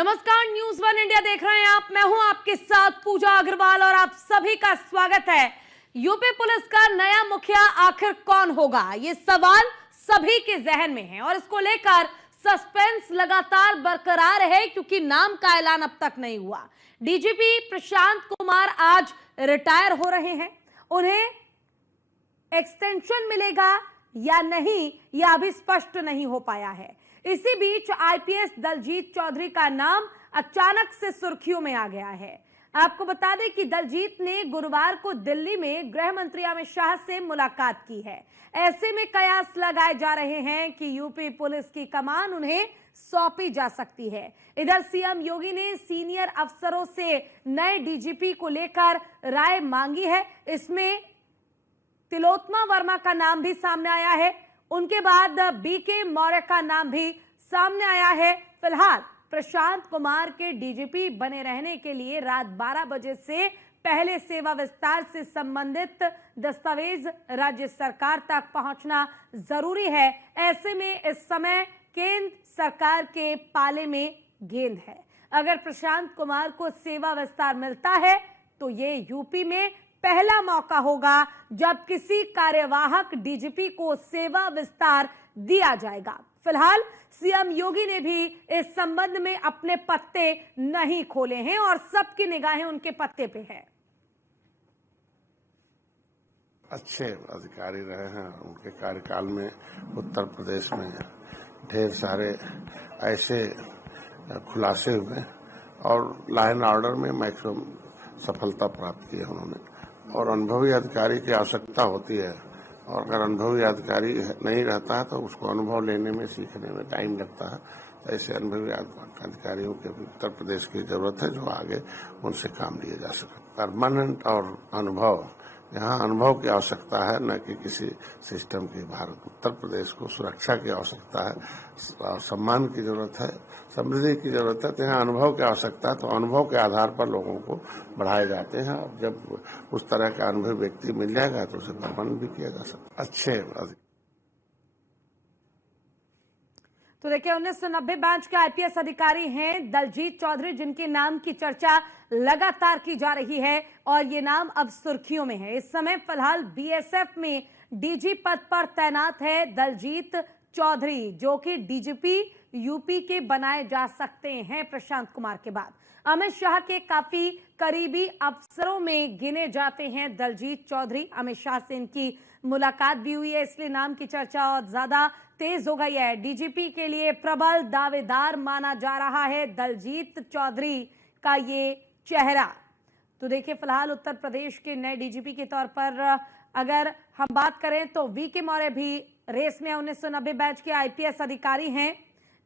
नमस्कार, news one India देख रहे हैं आप। मैं हूं आपके साथ पूजा अग्रवाल और आप सभी का स्वागत है। यूपी पुलिस का नया मुखिया आखिर कौन होगा, ये सवाल सभी के जहन में है और इसको लेकर सस्पेंस लगातार बरकरार है क्योंकि नाम का ऐलान अब तक नहीं हुआ। डीजीपी प्रशांत कुमार आज रिटायर हो रहे हैं, उन्हें एक्सटेंशन मिलेगा या नहीं यह अभी स्पष्ट नहीं हो पाया है। इसी बीच आईपीएस दलजीत चौधरी का नाम अचानक से सुर्खियों में आ गया है। आपको बता दें कि दलजीत ने गुरुवार को दिल्ली में गृह मंत्री अमित शाह से मुलाकात की है। ऐसे में कयास लगाए जा रहे हैं कि यूपी पुलिस की कमान उन्हें सौंपी जा सकती है। इधर सीएम योगी ने सीनियर अफसरों से नए डीजीपी को लेकर राय मांगी है। इसमें तिलोत्तमा वर्मा का नाम भी सामने आया है, उनके बाद बीके मौर्य का नाम भी सामने आया है। फिलहाल प्रशांत कुमार के डीजीपी बने रहने के लिए रात 12 बजे से पहले सेवा विस्तार से संबंधित दस्तावेज राज्य सरकार तक पहुंचना जरूरी है। ऐसे में इस समय केंद्र सरकार के पाले में गेंद है। अगर प्रशांत कुमार को सेवा विस्तार मिलता है तो ये यूपी में पहला मौका होगा जब किसी कार्यवाहक डीजीपी को सेवा विस्तार दिया जाएगा। फिलहाल सीएम योगी ने भी इस संबंध में अपने पत्ते नहीं खोले हैं और सबकी निगाहें उनके पत्ते पे है। अच्छे अधिकारी रहे हैं, उनके कार्यकाल में उत्तर प्रदेश में ढेर सारे ऐसे खुलासे हुए और लॉ एंड ऑर्डर में मैक्सिमम सफलता प्राप्त की है उन्होंने। और अनुभवी अधिकारी की आवश्यकता होती है और अगर अनुभवी अधिकारी नहीं रहता है तो उसको अनुभव लेने में, सीखने में टाइम लगता है। तो ऐसे अनुभवी अधिकारियों के उत्तर प्रदेश की जरूरत है जो आगे उनसे काम लिया जा सके। परमानेंट और अनुभव, यहाँ अनुभव की आवश्यकता है, न कि किसी सिस्टम की। भारत उत्तर प्रदेश को सुरक्षा की आवश्यकता है, सम्मान की जरूरत है, समृद्धि की जरूरत है। तो यहाँ अनुभव की आवश्यकता है, तो अनुभव के आधार पर लोगों को बढ़ाए जाते हैं और जब उस तरह का अनुभवी व्यक्ति मिल जाएगा तो उसे परमानेंट भी किया जा सकता है। अच्छे तो देखिए 1990 बैच के आईपीएस अधिकारी हैं दलजीत चौधरी, जिनके नाम की चर्चा लगातार की जा रही है और ये नाम अब सुर्खियों में है। इस समय फिलहाल बीएसएफ में डीजी पद पर तैनात है दलजीत चौधरी, जो कि डीजीपी यूपी के बनाए जा सकते हैं प्रशांत कुमार के बाद। अमित शाह के काफी करीबी अफसरों में गिने जाते हैं दलजीत चौधरी। अमित शाह से इनकी मुलाकात भी हुई है, इसलिए नाम की चर्चा और ज्यादा तेज हो गई है। डीजीपी के लिए प्रबल दावेदार माना जा रहा है दलजीत चौधरी का ये चेहरा। तो देखिए फिलहाल उत्तर प्रदेश के नए डीजीपी के तौर पर अगर हम बात करें तो वीके मौर्य भी रेस में 1990 बैच के आईपीएस अधिकारी हैं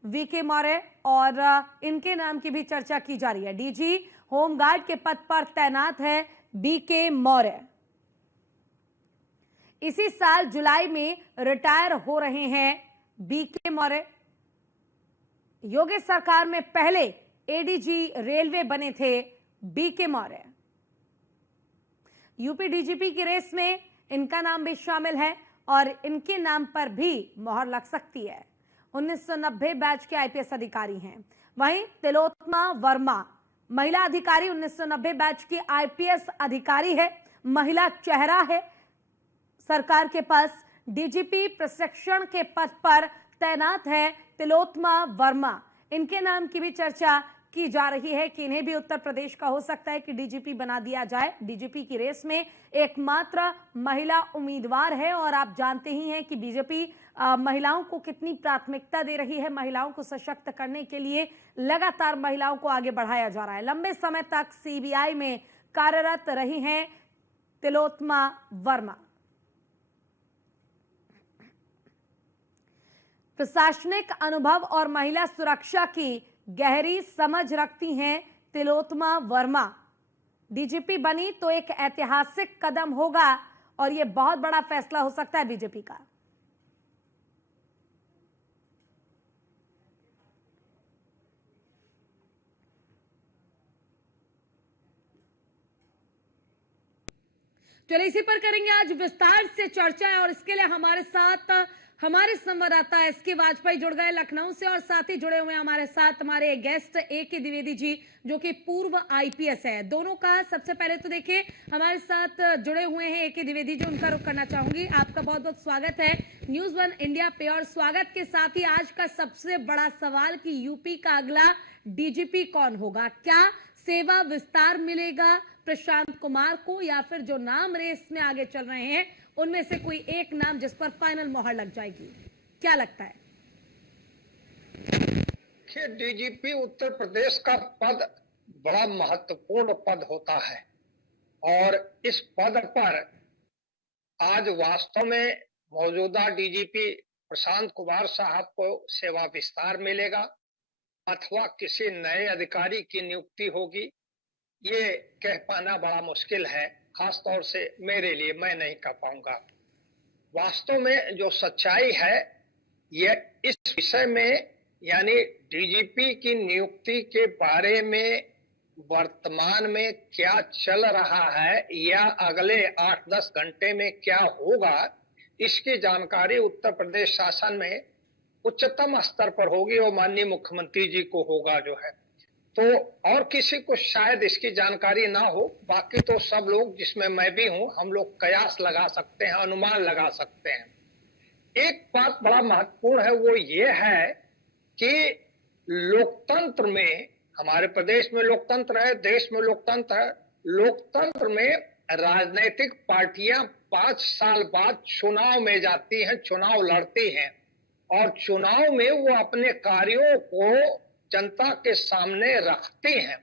वीके मौर्य, और इनके नाम की भी चर्चा की जा रही है। डीजी होमगार्ड के पद पर तैनात है बीके मौर्य। इसी साल जुलाई में रिटायर हो रहे हैं बीके मौर्य। योगी सरकार में पहले एडीजी रेलवे बने थे बीके मौर्य। यूपी डीजीपी की रेस में इनका नाम भी शामिल है और इनके नाम पर भी मोहर लग सकती है। 1990 बैच के आईपीएस अधिकारी हैं। वहीं तिलोत्तमा वर्मा महिला अधिकारी 1990 बैच की आईपीएस अधिकारी है, महिला चेहरा है सरकार के पास। डीजीपी प्रशिक्षण के पद पर तैनात है तिलोत्तमा वर्मा। इनके नाम की भी चर्चा की जा रही है कि इन्हें भी उत्तर प्रदेश का हो सकता है कि डीजीपी बना दिया जाए। डीजीपी की रेस में एकमात्र महिला उम्मीदवार है और आप जानते ही हैं कि बीजेपी महिलाओं को कितनी प्राथमिकता दे रही है। महिलाओं को सशक्त करने के लिए लगातार महिलाओं को आगे बढ़ाया जा रहा है। लंबे समय तक सीबीआई में कार्यरत रही हैं तिलोत्तमा वर्मा। प्रशासनिक अनुभव और महिला सुरक्षा की गहरी समझ रखती हैं तिलोत्तमा वर्मा। डीजीपी बनी तो एक ऐतिहासिक कदम होगा और यह बहुत बड़ा फैसला हो सकता है बीजेपी का। चलिए इसी पर करेंगे आज विस्तार से चर्चा और इसके लिए हमारे साथ हमारे संवाददाता एसके वाजपेयी जुड़ गए लखनऊ से और साथ ही जुड़े हुए हमारे साथ हमारे गेस्ट ए.के. द्विवेदी जी जो कि पूर्व आईपीएस है। दोनों का सबसे पहले तो देखिए हमारे साथ जुड़े हुए हैं ए.के. द्विवेदी जी, उनका रुख करना चाहूंगी। आपका बहुत बहुत स्वागत है न्यूज़ 1 इंडिया पे। और स्वागत के साथ ही आज का सबसे बड़ा सवाल कि यूपी का अगला डीजीपी कौन होगा? क्या सेवा विस्तार मिलेगा प्रशांत कुमार को, या फिर जो नाम रेस में आगे चल रहे हैं उनमें से कोई एक नाम जिस पर फाइनल मोहर लग जाएगी? क्या लगता है? डीजीपी उत्तर प्रदेश का पद बड़ा महत्वपूर्ण पद होता है और इस पद पर आज वास्तव में मौजूदा डीजीपी प्रशांत कुमार साहब को सेवा विस्तार मिलेगा अथवा किसी नए अधिकारी की नियुक्ति होगी, ये कह पाना बड़ा मुश्किल है। खास तौर से मेरे लिए, मैं नहीं कह पाऊंगा। वास्तव में जो सच्चाई है ये इस विषय में, यानी डीजीपी की नियुक्ति के बारे में वर्तमान में क्या चल रहा है या अगले 8-10 घंटे में क्या होगा, इसकी जानकारी उत्तर प्रदेश शासन में उच्चतम स्तर पर होगी और माननीय मुख्यमंत्री जी को होगा जो है। तो और किसी को शायद इसकी जानकारी ना हो, बाकी तो सब लोग जिसमें मैं भी हूं, हम लोग कयास लगा सकते हैं, अनुमान लगा सकते हैं। एक बात बड़ा महत्वपूर्ण है, वो ये है कि लोकतंत्र में, हमारे प्रदेश में लोकतंत्र है, देश में लोकतंत्र है, लोकतंत्र में राजनीतिक पार्टियां 5 साल बाद चुनाव में जाती हैं, चुनाव लड़ती हैं और चुनाव में वो अपने कार्यों को जनता के सामने रखते हैं।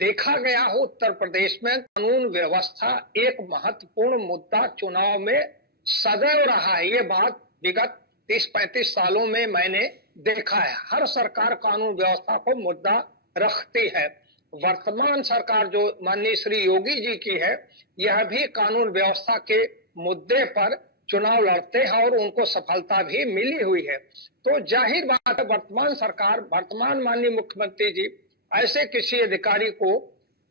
देखा गया हो उत्तर प्रदेश में कानून व्यवस्था एक महत्वपूर्ण मुद्दा चुनाव में सदैव रहा है। ये बात विगत 30-35 सालों में मैंने देखा है। हर सरकार कानून व्यवस्था को मुद्दा रखती है। वर्तमान सरकार जो माननीय श्री योगी जी की है, यह भी कानून व्यवस्था के मुद्दे पर चुनाव लड़ते हैं और उनको सफलता भी मिली हुई है। तो जाहिर बात है वर्तमान सरकार, वर्तमान माननीय मुख्यमंत्री जी ऐसे किसी अधिकारी को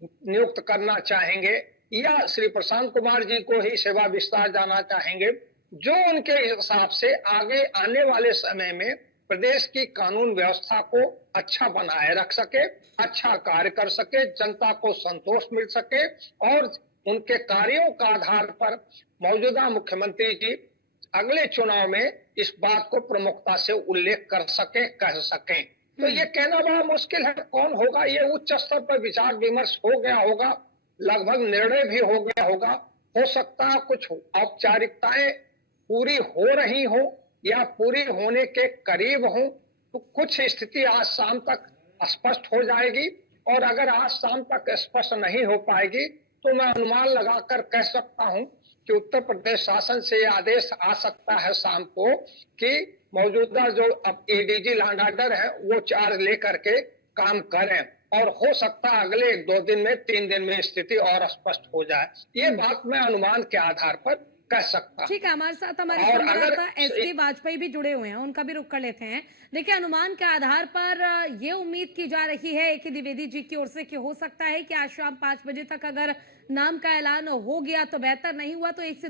नियुक्त करना चाहेंगे या श्री प्रशांत कुमार जी को ही सेवा विस्तार जाना चाहेंगे, जो उनके हिसाब से आगे आने वाले समय में प्रदेश की कानून व्यवस्था को अच्छा बनाए रख सके, अच्छा कार्य कर सके, जनता को संतोष मिल सके और उनके कार्यों का आधार पर मौजूदा मुख्यमंत्री जी अगले चुनाव में इस बात को प्रमुखता से उल्लेख कर सके, कह सकें। तो ये कहना बड़ा मुश्किल है कौन होगा। ये उच्च स्तर पर विचार विमर्श हो गया होगा, लगभग निर्णय भी हो गया होगा। हो सकता है कुछ औपचारिकताएं पूरी हो रही हो या पूरी होने के करीब हो, तो कुछ स्थिति आज शाम तक स्पष्ट हो जाएगी और अगर आज शाम तक स्पष्ट नहीं हो पाएगी तो मैं अनुमान लगाकर कह सकता हूं कि उत्तर प्रदेश शासन से यह आदेश आ सकता है शाम को कि मौजूदा जो अब एडीजी लैंड ऑर्डर है वो चार्ज लेकर के काम करें और हो सकता है अगले 1-2 दिन में, 3 दिन में स्थिति और स्पष्ट हो जाए। ये बात मैं अनुमान के आधार पर कह सकता। ठीक है, हमारे साथ हमारे संवाददाता एसके वाजपेयी भी जुड़े हुए हैं, उनका भी रुख कर लेते हैं। देखिए, अनुमान के आधार पर ये उम्मीद की जा रही है ए.के. द्विवेदी जी की ओर से कि हो सकता है कि आज शाम 5 बजे तक अगर नाम का ऐलान हो गया तो बेहतर, नहीं हुआ तो 1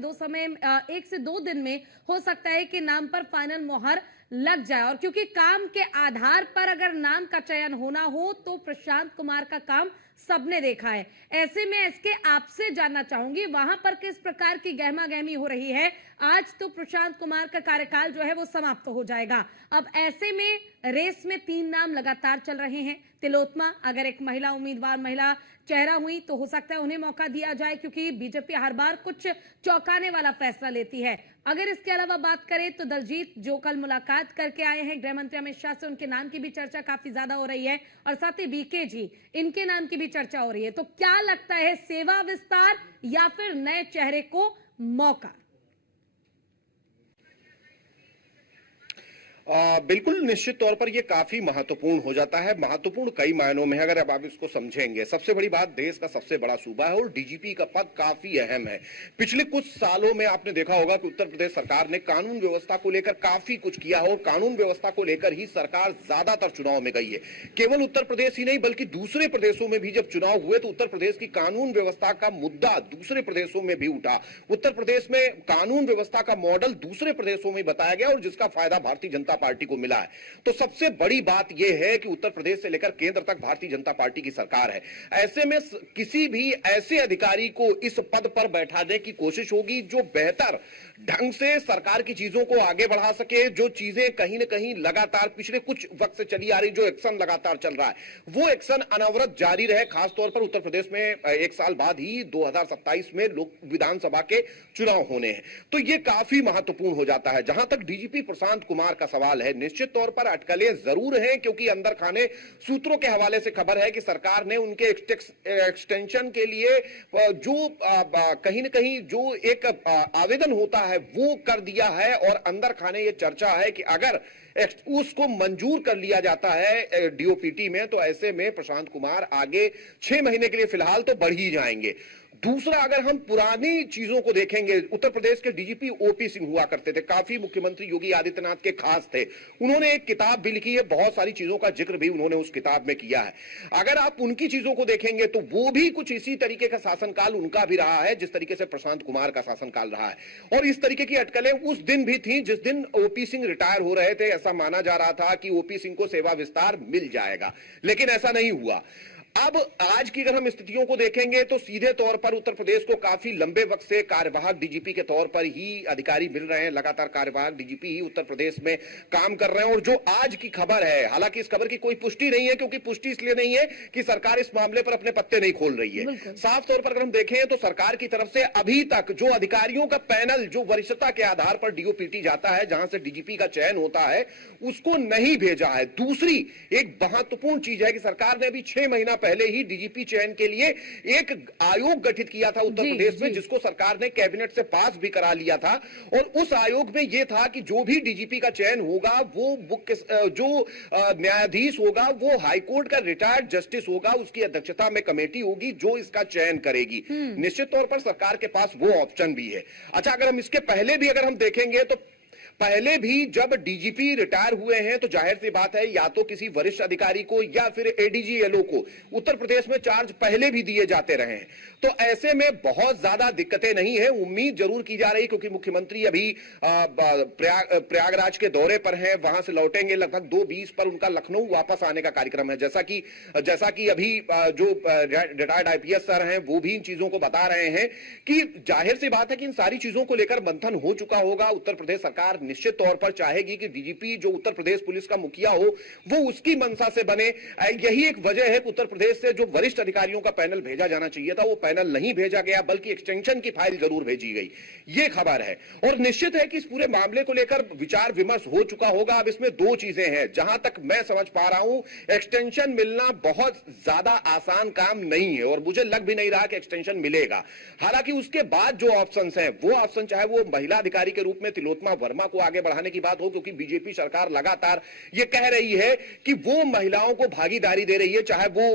से 2 दिन में हो सकता है कि नाम पर फाइनल मोहर लग जाए। और क्योंकि काम के आधार पर अगर नाम का चयन होना हो तो प्रशांत कुमार का काम सबने देखा है। ऐसे में इसके आपसे जानना चाहूंगी वहां पर किस प्रकार की गहमा गहमी हो रही है। आज तो प्रशांत कुमार का कार्यकाल जो है वो समाप्त हो जाएगा। अब ऐसे में रेस में 3 नाम लगातार चल रहे हैं। तिलोत्मा अगर एक महिला उम्मीदवार, महिला चेहरा हुई तो हो सकता है उन्हें मौका दिया जाए, क्योंकि बीजेपी हर बार कुछ चौंकाने वाला फैसला लेती है। अगर इसके अलावा बात करें तो दलजीत जो कल मुलाकात करके आए हैं गृह मंत्री अमित शाह से, उनके नाम की भी चर्चा काफी ज्यादा हो रही है और साथ ही बीके जी, इनके नाम की भी चर्चा हो रही है। तो क्या लगता है, सेवा विस्तार या फिर नए चेहरे को मौका? बिल्कुल निश्चित तौर पर यह काफी महत्वपूर्ण हो जाता है। महत्वपूर्ण कई मायनों में, अगर अब आप इसको समझेंगे। सबसे बड़ी बात, देश का सबसे बड़ा सूबा है और डीजीपी का पद काफी अहम है। पिछले कुछ सालों में आपने देखा होगा कि उत्तर प्रदेश सरकार ने कानून व्यवस्था को लेकर काफी कुछ किया है और कानून व्यवस्था को लेकर ही सरकार ज्यादातर चुनाव में गई है। केवल उत्तर प्रदेश ही नहीं बल्कि दूसरे प्रदेशों में भी जब चुनाव हुए तो उत्तर प्रदेश की कानून व्यवस्था का मुद्दा दूसरे प्रदेशों में भी उठा। उत्तर प्रदेश में कानून व्यवस्था का मॉडल दूसरे प्रदेशों में बताया गया और जिसका फायदा भारतीय जनता पार्टी को मिला है। तो सबसे बड़ी बात यह है कि उत्तर प्रदेश से लेकर केंद्र तक भारतीय जनता पार्टी की सरकार है। ऐसे में किसी भी ऐसे अधिकारी को इस पद पर बैठाने की कोशिश होगी जो बेहतर ढंग से सरकार की चीजों को आगे बढ़ा सके, जो चीजें कहीं ना कहीं लगातार पिछले कुछ वक्त से चली आ रही, जो एक्शन लगातार चल रहा है वो एक्शन अनवरत जारी रहे। खासतौर पर उत्तर प्रदेश में एक साल बाद ही 2027 में लोक विधानसभा के चुनाव होने हैं, तो ये काफी महत्वपूर्ण हो जाता है। जहां तक डीजीपी प्रशांत कुमार का सवाल है, निश्चित तौर पर अटकलें जरूर हैं, क्योंकि अंदर खाने सूत्रों के हवाले से खबर है कि सरकार ने उनके एक्सटेंशन के लिए जो कहीं ना कहीं जो एक आवेदन होता है वो कर दिया है और अंदर खाने ये चर्चा है कि अगर उसको मंजूर कर लिया जाता है डीओपीटी में तो ऐसे में प्रशांत कुमार आगे 6 महीने के लिए फिलहाल तो बढ़ ही जाएंगे। दूसरा, अगर हम पुरानी चीजों को देखेंगे, उत्तर प्रदेश के डीजीपी ओपी सिंह हुआ करते थे, काफी मुख्यमंत्री योगी आदित्यनाथ के खास थे। उन्होंने एक किताब भी लिखी है, बहुत सारी चीजों का जिक्र भी उन्होंने उस किताब में किया है। अगर आप उनकी चीजों को देखेंगे तो वो भी कुछ इसी तरीके का शासनकाल उनका भी रहा है जिस तरीके से प्रशांत कुमार का शासनकाल रहा है। और इस तरीके की अटकलें उस दिन भी थी जिस दिन ओपी सिंह रिटायर हो रहे थे। ऐसा माना जा रहा था कि ओपी सिंह को सेवा विस्तार मिल जाएगा, लेकिन ऐसा नहीं हुआ। अब आज की अगर हम स्थितियों को देखेंगे तो सीधे तौर पर उत्तर प्रदेश को काफी लंबे वक्त से कार्यवाहक डीजीपी के तौर पर ही अधिकारी मिल रहे हैं। लगातार कार्यवाहक डीजीपी ही उत्तर प्रदेश में काम कर रहे हैं। और जो आज की खबर है, हालांकि इस खबर की कोई पुष्टि नहीं है, क्योंकि पुष्टि इसलिए नहीं है कि सरकार इस मामले पर अपने पत्ते नहीं खोल रही है। साफ तौर पर अगर हम देखें तो सरकार की तरफ से अभी तक जो अधिकारियों का पैनल जो वरिष्ठता के आधार पर डीओपीटी जाता है, जहां से डीजीपी का चयन होता है, उसको नहीं भेजा है। दूसरी एक महत्वपूर्ण चीज है कि सरकार ने अभी 6 महीना पहले ही डीजीपी चयन के लिए एक आयोग गठित किया था उत्तर प्रदेश में, जिसको सरकार ने कैबिनेट से पास भी करा लिया था। और उस आयोग में यह था कि जो भी डीजीपी का चयन होगा वो मुख्य जो न्यायाधीश होगा वो हाईकोर्ट का रिटायर्ड जस्टिस होगा, उसकी अध्यक्षता में कमेटी होगी जो इसका चयन करेगी। निश्चित तौर पर सरकार के पास वो ऑप्शन भी है। अच्छा, अगर हम इसके पहले भी अगर हम देखेंगे तो पहले भी जब डीजीपी रिटायर हुए हैं तो जाहिर सी बात है या तो किसी वरिष्ठ अधिकारी को या फिर एडीजी एलओ को उत्तर प्रदेश में चार्ज पहले भी दिए जाते रहे हैं। तो ऐसे में बहुत ज्यादा दिक्कतें नहीं है। उम्मीद जरूर की जा रही, क्योंकि मुख्यमंत्री अभी प्रयागराज के दौरे पर हैं, वहां से लौटेंगे लगभग 2:20 पर उनका लखनऊ वापस आने का कार्यक्रम है। जैसा कि अभी जो रिटायर्ड आईपीएस सर हैं वो भी इन चीजों को बता रहे हैं कि जाहिर सी बात है कि इन सारी चीजों को लेकर मंथन हो चुका होगा। उत्तर प्रदेश सरकार निश्चित तौर पर चाहेगी कि डीजीपी जो उत्तर प्रदेश पुलिस का मुखिया हो वो उसकी मंशा से बने। यही एक वजह है कि उत्तर प्रदेश से जो वरिष्ठ अधिकारियों का पैनल भेजा जाना चाहिए था वो पैनल नहीं भेजा गया, बल्कि एक्सटेंशन की फाइल जरूर भेजी गई, ये खबर है। और निश्चित है कि इस पूरे मामले को लेकर विचार विमर्श हो चुका होगा। अब इसमें 2 चीजें हैं, जहां तक मैं समझ पा रहा हूं एक्सटेंशन मिलना बहुत ज्यादा आसान काम नहीं है और मुझे लग भी नहीं रहा कि एक्सटेंशन मिलेगा। हालांकि उसके बाद जो ऑप्शंस हैं वो ऑप्शन, चाहे वो महिला अधिकारी के रूप में तिलोत्तमा वर्मा को आगे बढ़ाने की बात हो, क्योंकि बीजेपी सरकार लगातार ये कह रही है कि वो महिलाओं को भागीदारी दे रही है, चाहे वो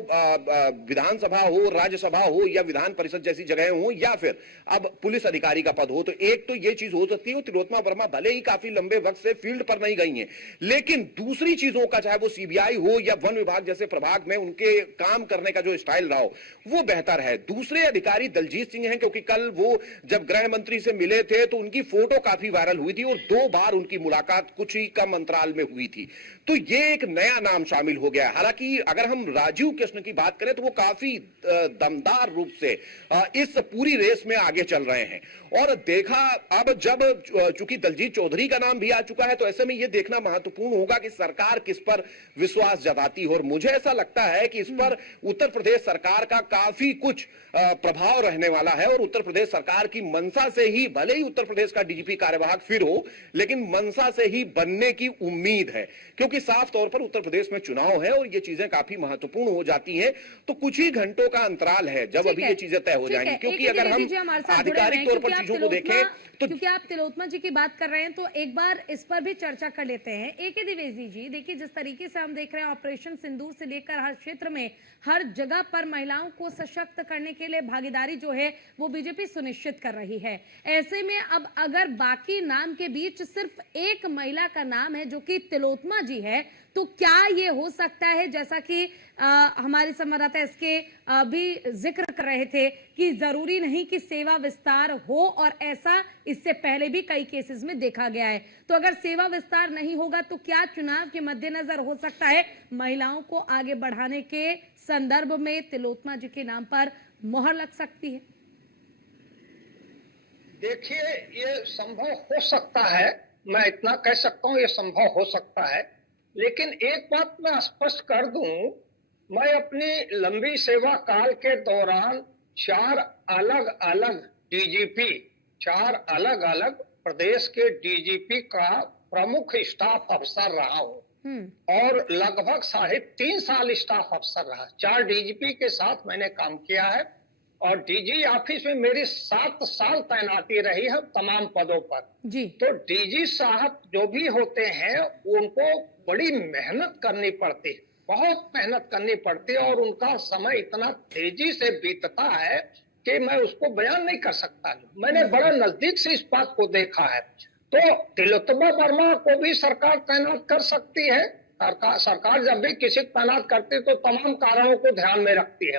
विधानसभा हो, राज्यसभा हो या विधान परिषद जैसी जगह हो या फिर अब पुलिस अधिकारी का पद हो। तो एक तो ये चीज हो सकती है, तिलोत्तमा वर्मा भले ही काफी लंबे वक्त से फील्ड पर नहीं गई हैं, लेकिन दूसरी चीजों का, चाहे वो सीबीआई हो या वन विभाग जैसे प्रभाग में उनके काम करने का जो स्टाइल रहा हो वो बेहतर है। दूसरे अधिकारी दलजीत सिंह हैं, क्योंकि कल वो जब गृह मंत्री से मिले थे तो उनकी फोटो काफी वायरल हुई थी और 2 बार उनकी मुलाकात कुछ ही कम अंतराल में हुई थी। तो ये एक नया नाम शामिल हो गया है। हालांकि अगर हम राजीव कृष्ण की बात करें तो वो काफी दमदार रूप से इस पूरी रेस में आगे चल रहे हैं। और देखा, अब जब चूंकि दलजीत चौधरी का नाम भी आ चुका है तो ऐसे में यह देखना महत्वपूर्ण होगा कि सरकार किस पर विश्वास जताती है। और मुझे ऐसा लगता है कि इस पर उत्तर प्रदेश सरकार का काफी कुछ प्रभाव रहने वाला है और उत्तर प्रदेश सरकार की मंशा से ही, भले ही उत्तर प्रदेश का डीजीपी कार्यवाहक फिर हो, लेकिन मंशा से ही बनने की उम्मीद है, क्योंकि साफ तौर पर उत्तर प्रदेश में चुनाव है और ये चीजें काफी महत्वपूर्ण हो जाती हैं। तो कुछ ही घंटों का अंतराल है जब अभी ये चीजें तय हो जाएंगी, क्योंकि अगर हम आधिकारिक तौर पर चीजों को देखें तो क्योंकि आप तिलोत्तमा जी की बात कर रहे हैं तो एक बार इस पर भी चर्चा कर लेते हैं। एके द्विवेदी जी, देखिए जिस तरीके से हम देख रहे हैं ऑपरेशन सिंदूर से लेकर हर क्षेत्र में हर जगह पर महिलाओं को सशक्त करने के लिए भागीदारी जो है वो बीजेपी सुनिश्चित कर रही है। ऐसे में अब अगर बाकी नाम के बीच सिर्फ एक महिला का नाम है जो कि तिलोत्तमा जी है, तो क्या ये हो सकता है जैसा कि हमारे संवाददाता इसके भी जिक्र कर रहे थे कि जरूरी नहीं कि सेवा विस्तार हो, और ऐसा इससे पहले भी कई केसेस में देखा गया है। तो अगर सेवा विस्तार नहीं होगा तो क्या चुनाव के मद्देनजर हो सकता है महिलाओं को आगे बढ़ाने के संदर्भ में तिलोत्तमा जी के नाम पर मोहर लग सकती है? देखिए, ये संभव हो सकता है, मैं इतना कह सकता हूँ ये संभव हो सकता है। लेकिन एक बात मैं स्पष्ट कर दूं, मैं अपनी लंबी सेवा काल के दौरान 4 अलग अलग प्रदेश के डीजीपी का प्रमुख स्टाफ अफसर रहा हूं और लगभग 3.5 साल स्टाफ अफसर रहा। 4 डीजीपी के साथ मैंने काम किया है और डीजी ऑफिस में मेरी 7 साल तैनाती रही है तमाम पदों पर जी। तो डीजी साहब जो भी होते हैं उनको बड़ी मेहनत करनी पड़ती है, बहुत मेहनत करनी पड़ती है और उनका समय इतना तेजी से बीतता है कि मैं उसको बयान नहीं कर सकता। मैंने बड़ा नजदीक से इस बात को देखा है। तो तिलोत्तमा वर्मा को भी सरकार तैनात कर सकती है। सरकार जब भी किसी को तैनात करती है तो तमाम कारणों को ध्यान में रखती है।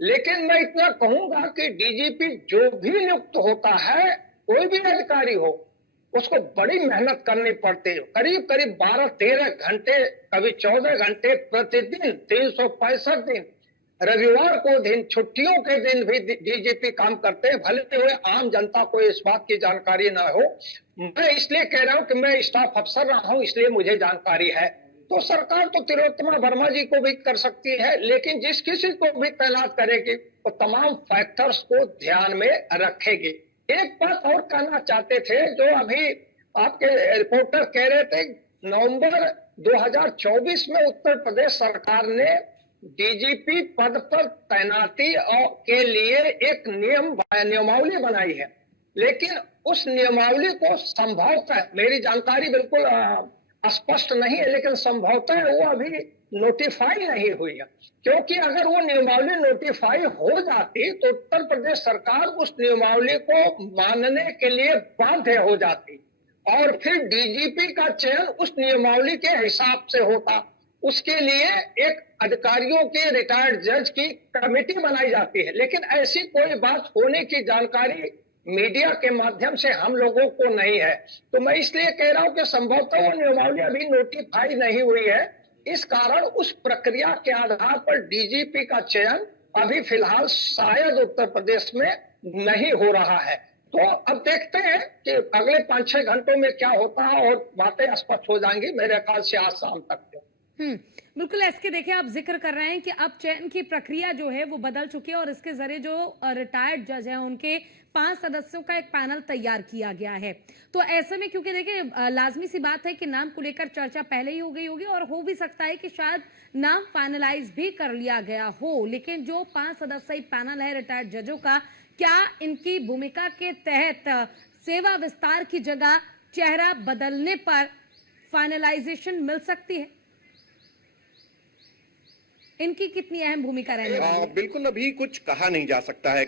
लेकिन मैं इतना कहूंगा कि डीजीपी जो भी नियुक्त होता है, कोई भी अधिकारी हो, उसको बड़ी मेहनत करनी पड़ती है। करीब 12-13 घंटे, कभी 14 घंटे प्रतिदिन, 365 दिन, रविवार को दिन, छुट्टियों के दिन भी डीजीपी काम करते हैं। भले हुए आम जनता को इस बात की जानकारी ना हो। मैं इसलिए कह रहा हूं कि मैं स्टाफ अफसर रहा हूं, इसलिए मुझे जानकारी है। तो सरकार तो तिलोत्तमा वर्मा जी को भी कर सकती है, लेकिन जिस किसी को भी तैनात करेगी वो तमाम फैक्टर्स को ध्यान में रखेगी। एक बात और कहना चाहते थे, जो अभी आपके रिपोर्टर कह रहे थे, नवंबर 2024 में उत्तर प्रदेश सरकार ने डीजीपी पद पर तैनाती के लिए एक नियमावली बनाई है। लेकिन उस नियमावली को संभवतः, मेरी जानकारी बिल्कुल स्पष्ट नहीं है, लेकिन संभवतः वो अभी नोटिफाई नहीं हुई है। क्योंकि अगर वो नियमावली नोटिफाई हो जाती तो उत्तर प्रदेश सरकार उस नियमावली को मानने के लिए बाध्य हो जाती और फिर डीजीपी का चयन उस नियमावली के हिसाब से होता। उसके लिए एक अधिकारियों के रिटायर्ड जज की कमेटी बनाई जाती है, लेकिन ऐसी कोई बात होने की जानकारी मीडिया के माध्यम से हम लोगों को नहीं है। तो मैं इसलिए कह रहा हूं कि संभवतः वो नियमावली अभी नोटिफाई नहीं हुई है। इस कारण उस प्रक्रिया के आधार पर डीजीपी का चयन अभी फिलहाल शायद उत्तर प्रदेश में नहीं हो रहा है। तो अब देखते हैं कि अगले 5-6 घंटों में क्या होता है और बातें स्पष्ट हो जाएंगी, मेरे ख्याल से आज शाम तक। बिल्कुल एसके, देखिए आप जिक्र कर रहे हैं कि अब चयन की प्रक्रिया जो है वो बदल चुकी है और इसके जरिए जो रिटायर्ड जज हैं उनके 5 सदस्यों का एक पैनल तैयार किया गया है। तो ऐसे में क्योंकि देखिए लाजमी सी बात है कि नाम को लेकर चर्चा पहले ही हो गई होगी और हो भी सकता है कि शायद नाम फाइनलाइज भी कर लिया गया हो, लेकिन जो 5 सदस्यीय पैनल है रिटायर्ड जजों का, क्या इनकी भूमिका के तहत सेवा विस्तार की जगह चेहरा बदलने पर फाइनलाइजेशन मिल सकती है? इनकी कितनी अहम भूमिका रहने वाली है? बिल्कुल अभी कुछ कहा नहीं जा सकता है,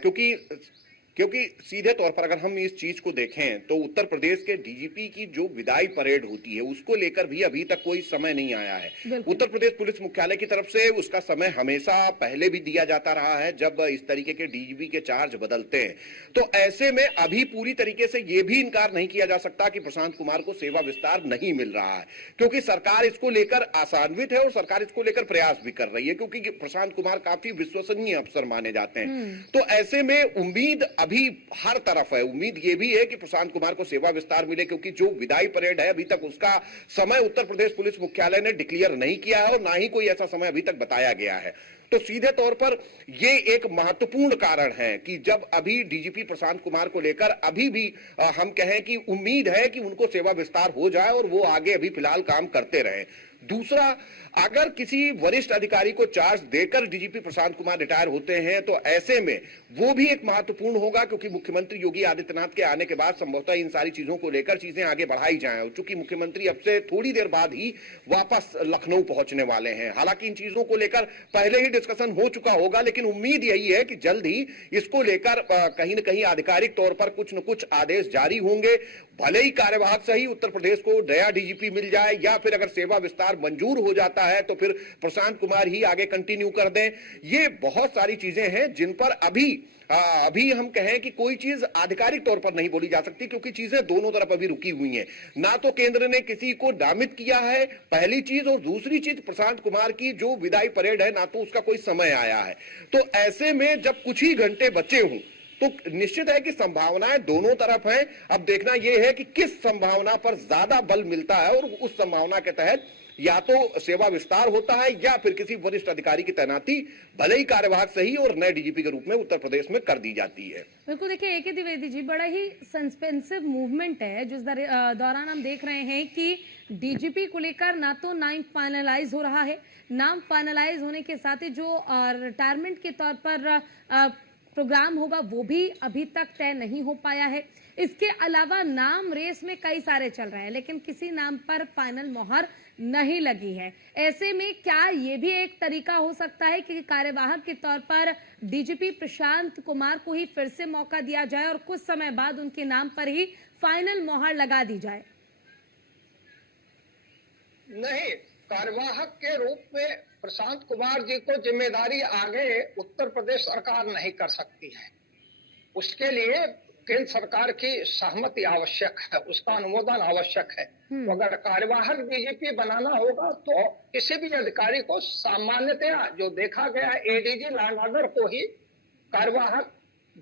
क्योंकि सीधे तौर पर अगर हम इस चीज को देखें तो उत्तर प्रदेश के डीजीपी की जो विदाई परेड होती है उसको लेकर भी अभी तक कोई समय नहीं आया है। उत्तर प्रदेश पुलिस मुख्यालय की तरफ से उसका समय हमेशा पहले भी दिया जाता रहा है जब इस तरीके के डीजीपी के चार्ज बदलते हैं। तो ऐसे में अभी पूरी तरीके से यह भी इनकार नहीं किया जा सकता कि प्रशांत कुमार को सेवा विस्तार नहीं मिल रहा है, क्योंकि सरकार इसको लेकर आशान्वित है और सरकार इसको लेकर प्रयास भी कर रही है, क्योंकि प्रशांत कुमार काफी विश्वसनीय अफसर माने जाते हैं। तो ऐसे में उम्मीद अभी हर तरफ है। उम्मीद यह भी है कि प्रशांत कुमार को सेवा विस्तार मिले, क्योंकि जो विदाई परेड है अभी तक उसका समय उत्तर प्रदेश पुलिस मुख्यालय ने डिक्लेयर नहीं किया है और ना ही कोई ऐसा समय अभी तक बताया गया है। तो सीधे तौर पर ये एक महत्वपूर्ण कारण है कि जब अभी डीजीपी प्रशांत कुमार को लेकर अभी भी हम कहें कि उम्मीद है कि उनको सेवा विस्तार हो जाए और वो आगे अभी फिलहाल काम करते रहे। दूसरा, अगर किसी वरिष्ठ अधिकारी को चार्ज देकर डीजीपी प्रशांत कुमार रिटायर होते हैं तो ऐसे में वो भी एक महत्वपूर्ण होगा, क्योंकि मुख्यमंत्री योगी आदित्यनाथ के आने के बाद संभवतः इन सारी चीजों को लेकर चीजें आगे बढ़ाई जाएं। चूंकि मुख्यमंत्री अब से थोड़ी देर बाद ही वापस लखनऊ पहुंचने वाले हैं, हालांकि इन चीजों को लेकर पहले ही डिस्कशन हो चुका होगा, लेकिन उम्मीद यही है कि जल्द ही इसको लेकर कहीं न कहीं आधिकारिक तौर पर कुछ न कुछ आदेश जारी होंगे। भले ही कार्यवाहक से ही उत्तर प्रदेश को नया डीजीपी मिल जाए या फिर अगर सेवा विस्तार मंजूर हो जाता है तो फिर प्रशांत कुमार ही आगे कंटिन्यू कर दें। ये बहुत सारी चीजें हैं जिन पर अभी हम कहें कि कोई चीज आधिकारिक तौर पर नहीं बोली जा सकती, क्योंकि चीजें दोनों तरफ अभी रुकी हुई हैं। ना तो केंद्र ने किसी को नामित किया है, पहली चीज, और दूसरी चीज प्रशांत कुमार की जो विदाई परेड है ना तो उसका कोई समय आया है। तो ऐसे में जब कुछ ही घंटे बचे हों तो निश्चित है कि संभावनाएं दोनों तरफ हैं। अब देखना यह है कि किस संभावना पर ज्यादा बल मिलता है और उस संभावना के तहत या तो सेवा विस्तार होता है या फिर किसी वरिष्ठ अधिकारी की तैनाती भले ही कार्यवाहक सही और नए डीजीपी के रूप में उत्तर प्रदेश में कर दी जाती है। बिल्कुल, देखिए AK द्विवेदी जी, बड़ा ही सस्पेंसिव मूवमेंट है जिस दौरान हम देख रहे हैं कि डीजीपी को लेकर ना तो नाम फाइनलाइज हो रहा है, नाम फाइनलाइज होने के साथ ही जो रिटायरमेंट के तौर पर प्रोग्राम होगा वो भी अभी तक तय नहीं हो पाया है। इसके अलावा नाम रेस में कई सारे चल रहे हैं लेकिन किसी नाम पर फाइनल मोहर नहीं लगी है। ऐसे में क्या ये भी एक तरीका हो सकता है कि कार्यवाहक के तौर पर डीजीपी प्रशांत कुमार को ही फिर से मौका दिया जाए और कुछ समय बाद उनके नाम पर ही फाइनल मोहर लगा दी जाए? नहीं, कार्यवाहक के रूप में प्रशांत कुमार जी को जिम्मेदारी आगे उत्तर प्रदेश सरकार नहीं कर सकती है। उसके लिए केंद्र सरकार की सहमति आवश्यक है, उसका अनुमोदन आवश्यक है। तो अगर कार्यवाहक डीजीपी बनाना होगा तो किसी भी अधिकारी को सामान्यतया जो देखा गया एडीजी लैंड ऑर्डर को ही कार्यवाहक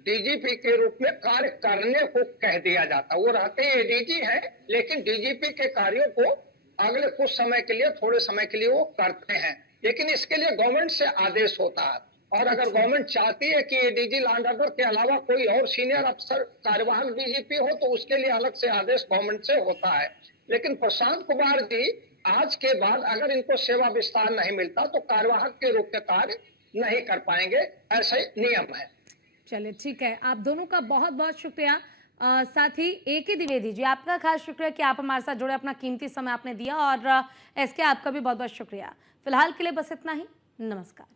डीजीपी के रूप में कार्य करने को कह दिया जाता। वो रहते एडीजी है लेकिन डीजीपी के कार्यों को अगले कुछ समय के लिए, थोड़े समय के लिए वो करते हैं, लेकिन इसके लिए गवर्नमेंट से आदेश होता है। और अगर गवर्नमेंट चाहती है कि डीजी लैंड ऑर्डर के अलावा कोई और सीनियर अफसर कार्यवाहक डीजीपी हो तो उसके लिए अलग से आदेश गवर्नमेंट से होता है। लेकिन प्रशांत कुमार जी आज के बाद अगर इनको सेवा विस्तार नहीं मिलता तो कार्यवाहक के रूप में कार्य नहीं कर पाएंगे, ऐसे नियम है। चलिए ठीक है, आप दोनों का बहुत बहुत शुक्रिया। साथ ही AK द्विवेदी जी, आपका खास शुक्रिया कि आप हमारे साथ जुड़े, अपना कीमती समय आपने दिया, और SK आपका भी बहुत बहुत शुक्रिया। फिलहाल के लिए बस इतना ही। नमस्कार।